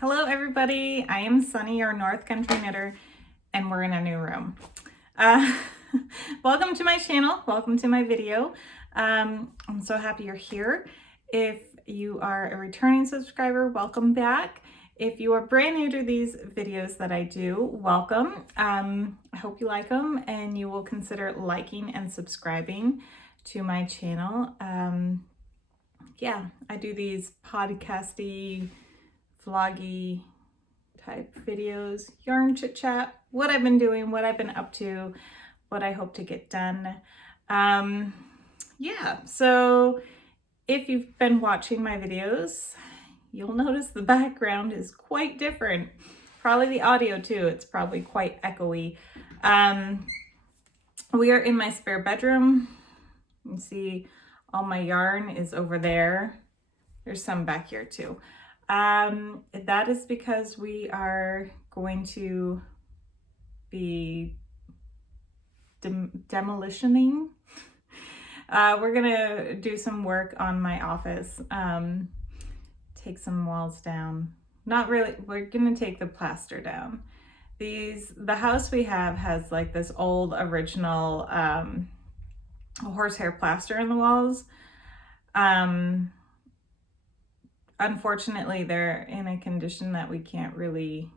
Hello everybody, I am Sunny, your North Country knitter, and we're in a new room. Uh, Welcome to my channel, welcome to my video. I'm so happy you're here. If you are a returning subscriber, welcome back. If you are brand new to these videos that I do, welcome. I hope you like them and you will consider liking and subscribing to my channel. Yeah, I do these podcasty, vloggy type videos, yarn chit chat, what I've been doing, what I've been up to, what I hope to get done. Yeah, so if you've been watching my videos, you'll notice the background is quite different. Probably the audio too, it's probably quite echoey. We are in my spare bedroom. You can see all my yarn is over there. There's some back here too. That is because we are going to be demolitioning. We're gonna do some work on my office, take some walls down. Not really, we're gonna take the plaster down. The house we have has like this old original horsehair plaster in the walls. Unfortunately, they're in a condition that we can't really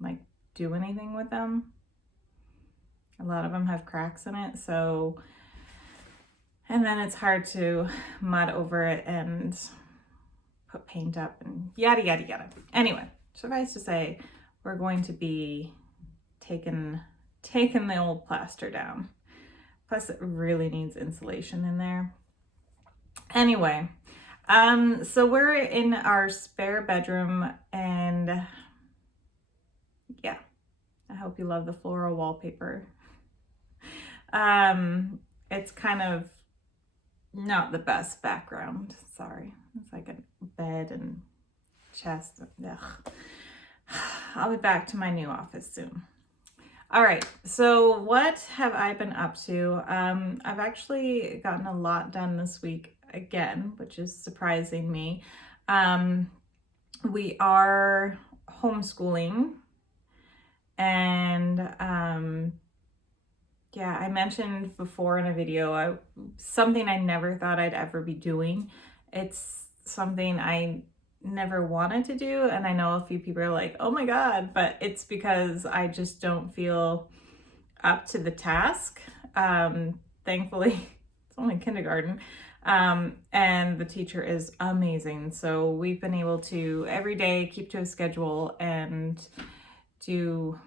like do anything with them. A lot of them have cracks in it, so, and then it's hard to mud over it and put paint up and yada yada yada. Anyway, suffice to say, we're going to be taking the old plaster down. Plus it really needs insulation in there. Anyway, so we're in our spare bedroom, and yeah, I hope you love the floral wallpaper. It's kind of not the best background, sorry. It's like a bed and chest. Ugh. I'll be back to my new office soon. All right, so what have I been up to? I've actually gotten a lot done this week again, which is surprising me. We are homeschooling, and yeah, I mentioned before in a video, something I never thought I'd ever be doing. It's something I never wanted to do, and I know a few people are like, oh my god, but it's because I just don't feel up to the task. Thankfully, it's only kindergarten, and the teacher is amazing, so we've been able to every day keep to a schedule and do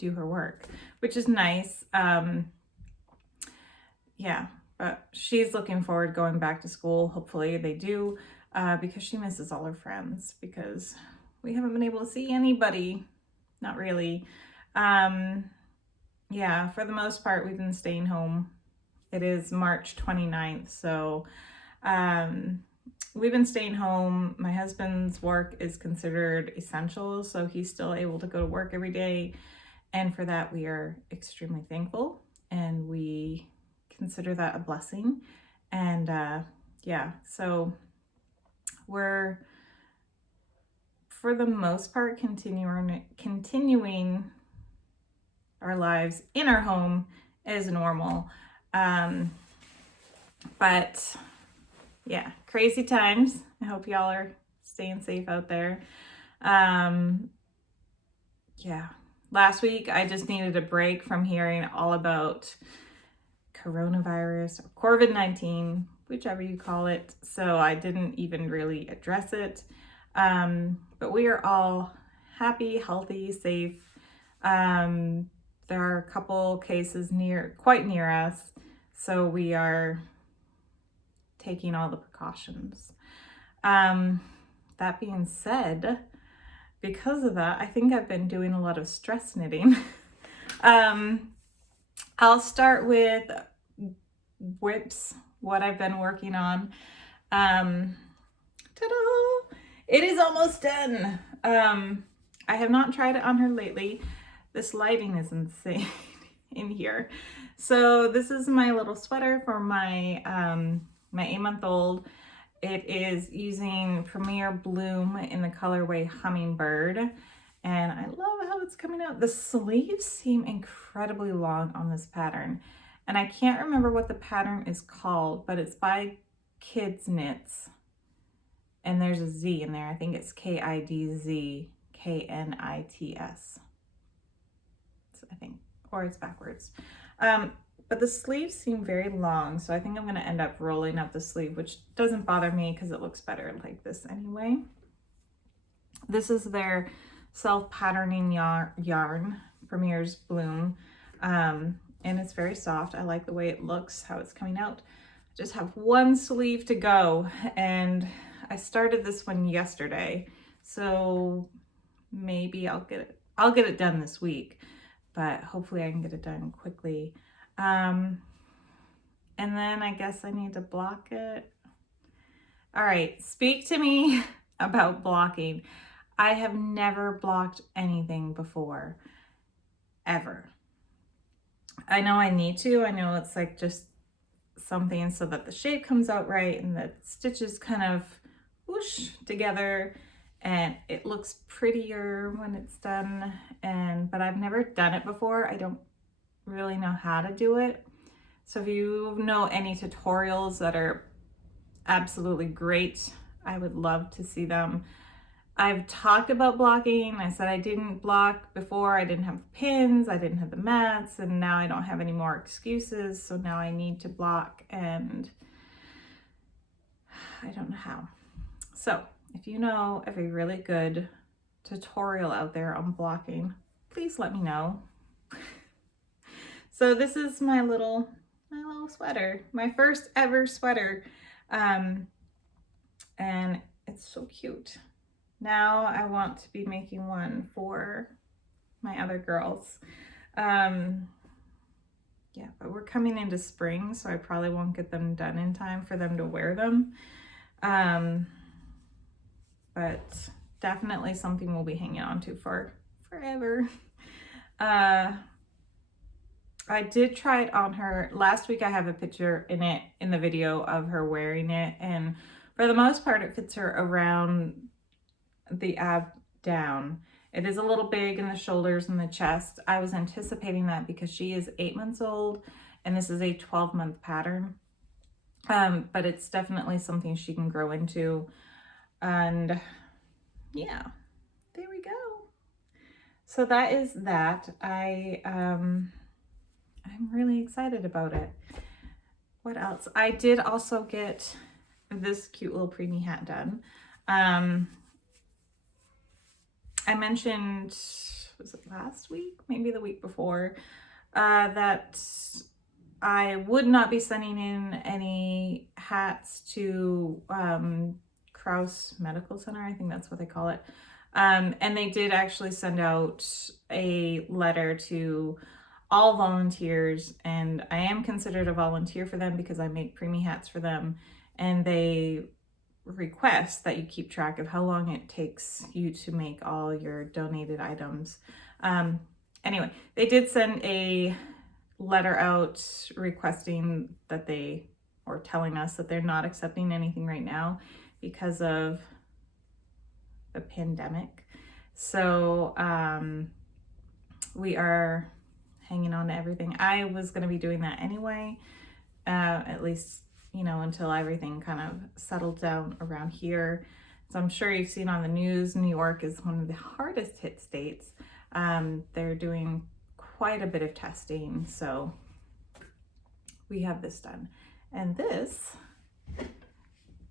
her work, which is nice. Yeah, but she's looking forward going back to school. Hopefully they do, because she misses all her friends, because we haven't been able to see anybody. Not really. Yeah, for the most part, we've been staying home. It is March 29th, so we've been staying home. My husband's work is considered essential, so he's still able to go to work every day. And for that, we are extremely thankful, and we consider that a blessing. And yeah, so we're, for the most part, continuing our lives in our home as normal. But yeah, crazy times. I hope y'all are staying safe out there. Yeah. Last week, I just needed a break from hearing all about coronavirus or COVID-19, whichever you call it. So I didn't even really address it. But we are all happy, healthy, safe. There are a couple cases quite near us, so we are taking all the precautions. That being said, because of that, I think I've been doing a lot of stress knitting. I'll start with WIPs, what I've been working on. Ta-da! It is almost done. I have not tried it on her lately. This lighting is insane in here. So this is my little sweater for my my 8-month-old, It is using Premier Bloom in the colorway Hummingbird, and I love how it's coming out. The sleeves seem incredibly long on this pattern, and I can't remember what the pattern is called, but it's by Kids Knits, and there's a Z in there. I think it's KIDZ KNITS, I think, or it's backwards. But the sleeves seem very long, so I think I'm gonna end up rolling up the sleeve, which doesn't bother me because it looks better like this anyway. This is their self-patterning yarn, Premier's Bloom, and it's very soft. I like the way it looks, how it's coming out. I just have one sleeve to go, and I started this one yesterday, so maybe I'll get it done this week, but hopefully I can get it done quickly. And then I guess I need to block it. All right, speak to me about blocking. I have never blocked anything before, ever. I know I need to. I know it's like just something so that the shape comes out right and the stitches kind of whoosh together and it looks prettier when it's done. But I've never done it before. I don't really know how to do it. So if you know any tutorials that are absolutely great, I would love to see them. I've talked about blocking. I said I didn't block before. I didn't have pins, I didn't have the mats, and now I don't have any more excuses. So now I need to block, and I don't know how. So if you know of a really good tutorial out there on blocking, please let me know. So this is my little sweater, my first ever sweater, and it's so cute. Now I want to be making one for my other girls. Yeah, but we're coming into spring, so I probably won't get them done in time for them to wear them. But definitely something we'll be hanging on to for forever. I did try it on her last week. I have a picture in the video of her wearing it, and for the most part it fits her around the ab down. It is a little big in the shoulders and the chest. I was anticipating that because she is 8 months old and this is a 12-month pattern. But it's definitely something she can grow into. And yeah, there we go. So that is that. I'm really excited about it. What else? I did also get this cute little preemie hat done. I mentioned, was it last week? Maybe the week before, that I would not be sending in any hats to Crouse Medical Center. I think that's what they call it. And they did actually send out a letter to all volunteers, and I am considered a volunteer for them because I make preemie hats for them, and they request that you keep track of how long it takes you to make all your donated items. Anyway, they did send a letter out requesting that or telling us that they're not accepting anything right now because of the pandemic. So we are hanging on to everything. I was going to be doing that anyway, at least, you know, until everything kind of settled down around here. So I'm sure you've seen on the news, New York is one of the hardest hit states. They're doing quite a bit of testing, so we have this done. And this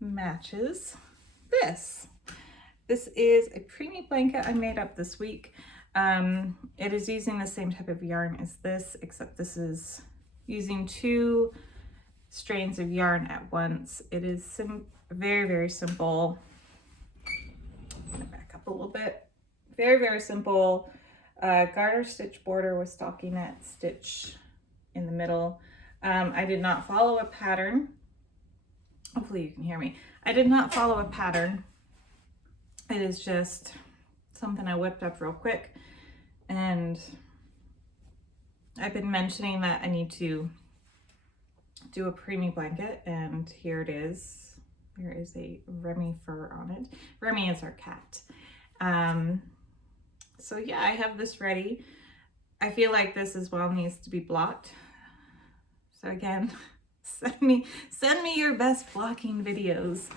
matches this. This is a preemie blanket I made up this week. It is using the same type of yarn as this, except this is using 2 strains of yarn at once. It is very, very simple. I'm gonna back up a little bit. Very, very simple. Garter stitch border with stockinette stitch in the middle. I did not follow a pattern. Hopefully you can hear me. I did not follow a pattern. It is just something I whipped up real quick, and I've been mentioning that I need to do a preemie blanket, and here it is. There is a Remy fur on it. Remy is our cat. So yeah, I have this ready. I feel like this as well needs to be blocked. So again, send me your best blocking videos.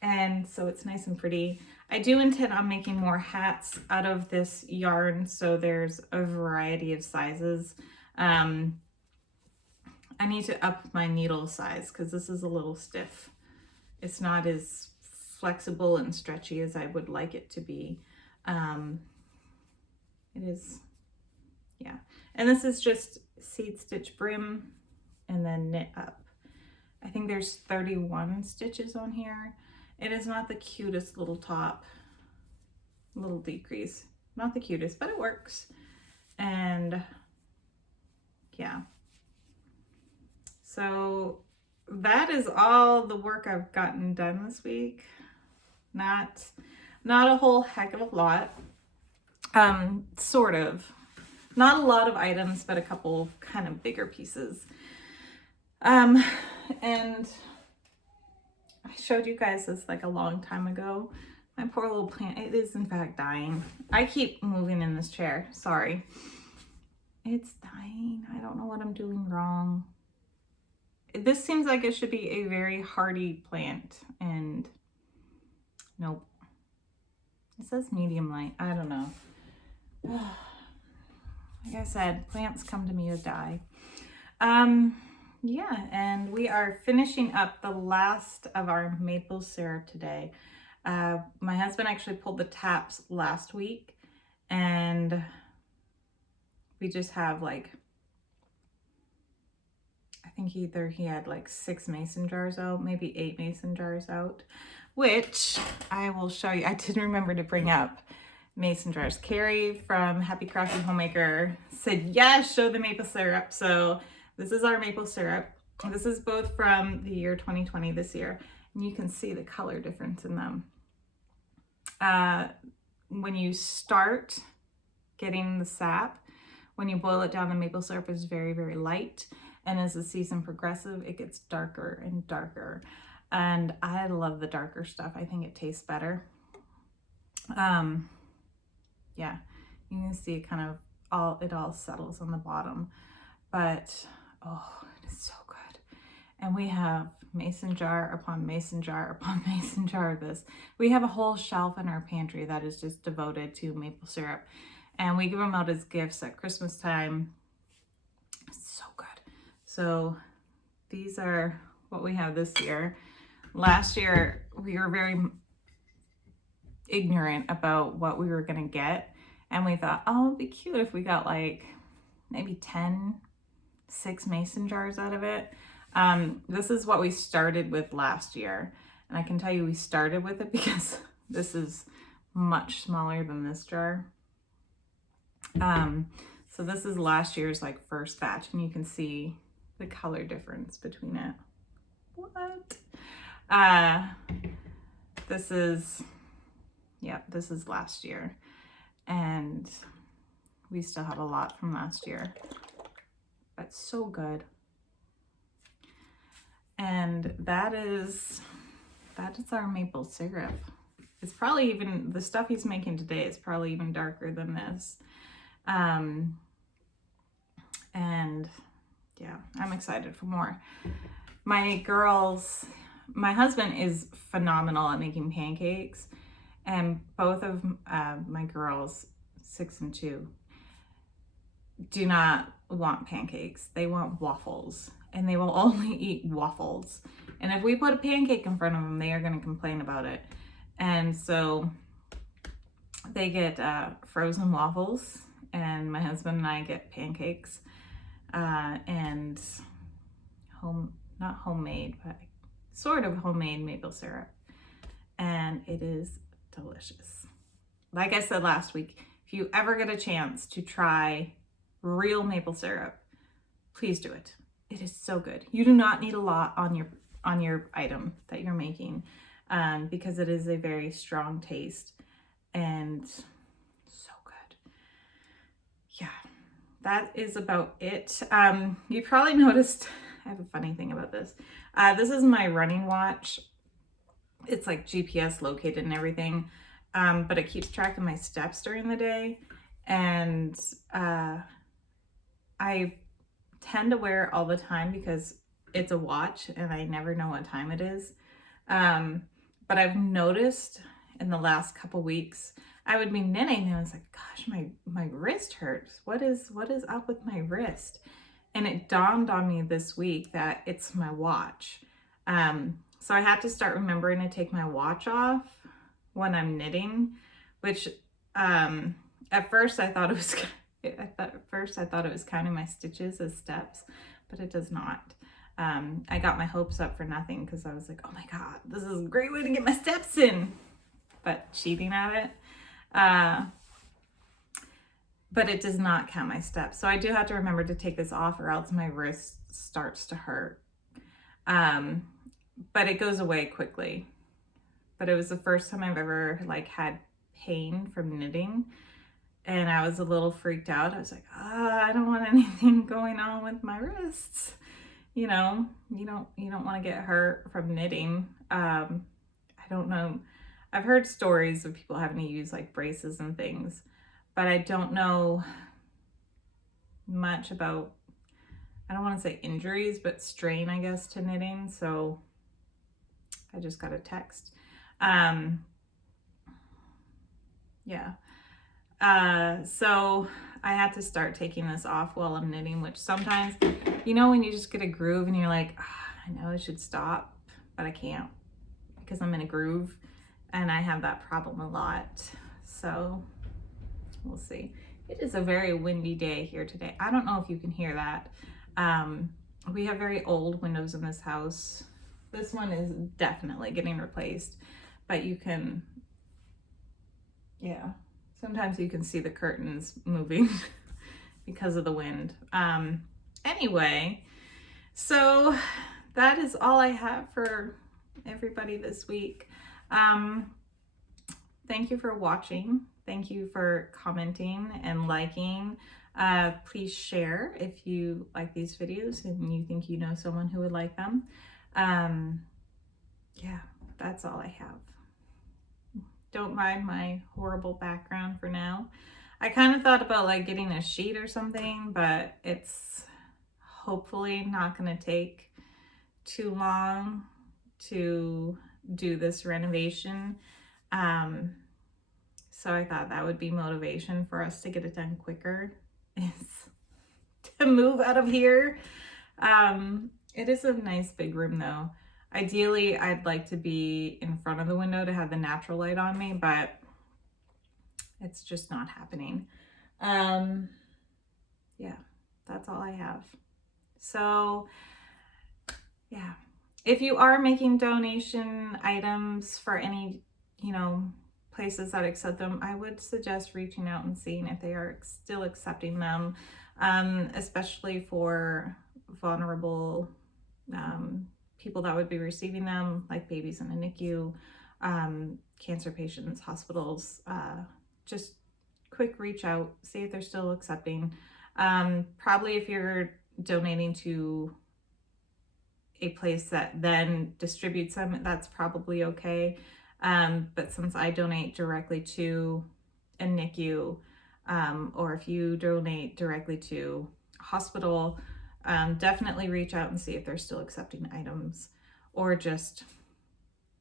And so it's nice and pretty. I do intend on making more hats out of this yarn, so there's a variety of sizes. I need to up my needle size because this is a little stiff. It's not as flexible and stretchy as I would like it to be. It is, yeah. And this is just seed stitch brim and then knit up. I think there's 31 stitches on here. It is not the cutest little top, little decrease. Not the cutest, but it works. And yeah. So that is all the work I've gotten done this week. Not a whole heck of a lot. Sort of. Not a lot of items, but a couple kind of bigger pieces. And I showed you guys this like a long time ago. My poor little plant, it is in fact dying. I keep moving in this chair, sorry. It's dying. I don't know what I'm doing wrong. This seems like it should be a very hardy plant, and nope. It says medium light, I don't know. Like I said, plants come to me to die. Yeah, and we are finishing up the last of our maple syrup today. My husband actually pulled the taps last week, and we just have like, I think either he had like 6 mason jars out, maybe 8 mason jars out, which I will show you. I didn't remember to bring up mason jars. Carrie from Happy Crafty Homemaker said, yes, show the maple syrup. So this is our maple syrup. This is both from the year 2020 this year, and you can see the color difference in them. When you start getting the sap, when you boil it down, the maple syrup is very, very light. And as the season progresses, it gets darker and darker. And I love the darker stuff. I think it tastes better. Yeah, you can see it kind of it all settles on the bottom. But, oh, it is so good. And we have mason jar upon mason jar upon mason jar of this. We have a whole shelf in our pantry that is just devoted to maple syrup. And we give them out as gifts at Christmas time. It's so good. So these are what we have this year. Last year, we were very ignorant about what we were going to get. And we thought, oh, it'd be cute if we got like maybe 6 mason jars out of it. This is what we started with last year. And I can tell you we started with it because this is much smaller than this jar. So this is last year's like first batch, and you can see the color difference between it. What? This is last year, and we still have a lot from last year, but so good. And that is our maple syrup. It's probably even, the stuff he's making today is probably even darker than this. And yeah, I'm excited for more. My husband is phenomenal at making pancakes, and both of my girls, 6 and 2, do not want pancakes. They want waffles, and they will only eat waffles. And if we put a pancake in front of them, they are going to complain about it. And so they get frozen waffles, and my husband and I get pancakes, and not homemade, but sort of homemade maple syrup. And it is delicious. Like I said last week, if you ever get a chance to try real maple syrup, please do it. It is so good. You do not need a lot on your item that you're making, because it is a very strong taste and so good. Yeah, that is about it. You probably noticed I have a funny thing about this. This is my running watch. It's like GPS located and everything, but it keeps track of my steps during the day. And I tend to wear it all the time because it's a watch and I never know what time it is. But I've noticed in the last couple weeks, I would be knitting and I was like, gosh, my wrist hurts. What is up with my wrist? And it dawned on me this week that it's my watch. So I had to start remembering to take my watch off when I'm knitting, which at first I thought it was counting my stitches as steps, but it does not. I got my hopes up for nothing because I was like, oh my God, this is a great way to get my steps in, but cheating at it. But it does not count my steps. So I do have to remember to take this off or else my wrist starts to hurt. But it goes away quickly. But it was the first time I've ever had pain from knitting. And I was a little freaked out. I was like, I don't want anything going on with my wrists. You don't want to get hurt from knitting. I don't know. I've heard stories of people having to use braces and things, but I don't know much about, I don't want to say injuries, but strain, I guess, to knitting. So I just got a text. Yeah. So I had to start taking this off while I'm knitting, which sometimes, when you just get a groove and you're like, I know I should stop, but I can't because I'm in a groove, and I have that problem a lot. So we'll see. It is a very windy day here today. I don't know if you can hear that. We have very old windows in this house. This one is definitely getting replaced, but you can, sometimes you can see the curtains moving because of the wind. Anyway, so that is all I have for everybody this week. Thank you for watching. Thank you for commenting and liking. Please share if you like these videos and you think you know someone who would like them. Yeah, that's all I have. Don't mind my horrible background for now. I kind of thought about getting a sheet or something, but it's hopefully not going to take too long to do this renovation. So I thought that would be motivation for us to get it done quicker, is to move out of here. It is a nice big room though. Ideally, I'd like to be in front of the window to have the natural light on me, but it's just not happening. Yeah, that's all I have. So yeah, if you are making donation items for any, places that accept them, I would suggest reaching out and seeing if they are still accepting them, especially for vulnerable people that would be receiving them, like babies in a NICU, cancer patients, hospitals. Just quick reach out, see if they're still accepting. Probably if you're donating to a place that then distributes them, that's probably okay. But since I donate directly to a NICU, or if you donate directly to a hospital, definitely reach out and see if they're still accepting items, or just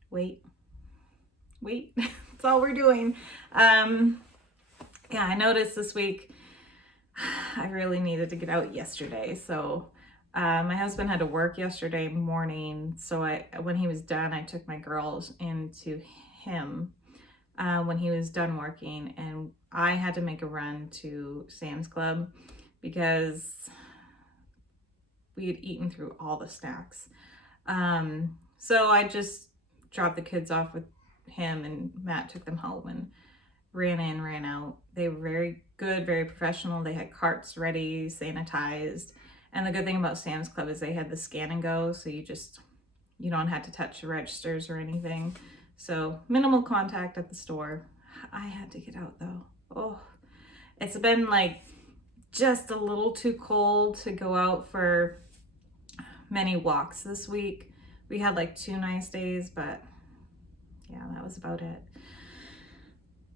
wait. That's all we're doing. Yeah, I noticed this week I really needed to get out yesterday. So my husband had to work yesterday morning. So when he was done, I took my girls into him when he was done working, and I had to make a run to Sam's Club because we had eaten through all the snacks. So I just dropped the kids off with him, and Matt took them home and ran in, ran out. They were very good, very professional. They had carts ready, sanitized. And the good thing about Sam's Club is they had the scan and go, so you don't have to touch the registers or anything. So minimal contact at the store. I had to get out though. Oh, it's been just a little too cold to go out for many walks this week. We had like 2 nice days, but yeah, that was about it.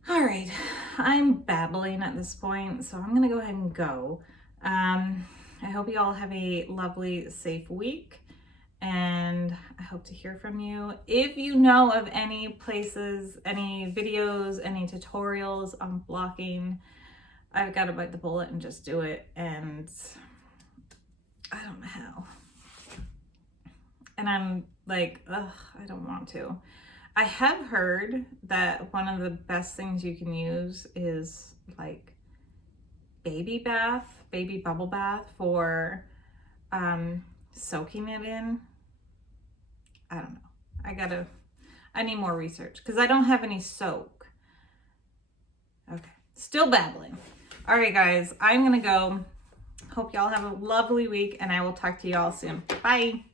All right, I'm babbling at this point, so I'm gonna go ahead and go. I hope you all have a lovely, safe week, and I hope to hear from you. If you know of any places, any videos, any tutorials on blocking, I've got to bite the bullet and just do it, and I don't know how. And I'm like, ugh, I don't want to. I have heard that one of the best things you can use is like baby bubble bath for soaking it in. I don't know. I need more research because I don't have any soak. Okay, still babbling. All right, guys, I'm gonna go. Hope y'all have a lovely week, and I will talk to y'all soon. Bye.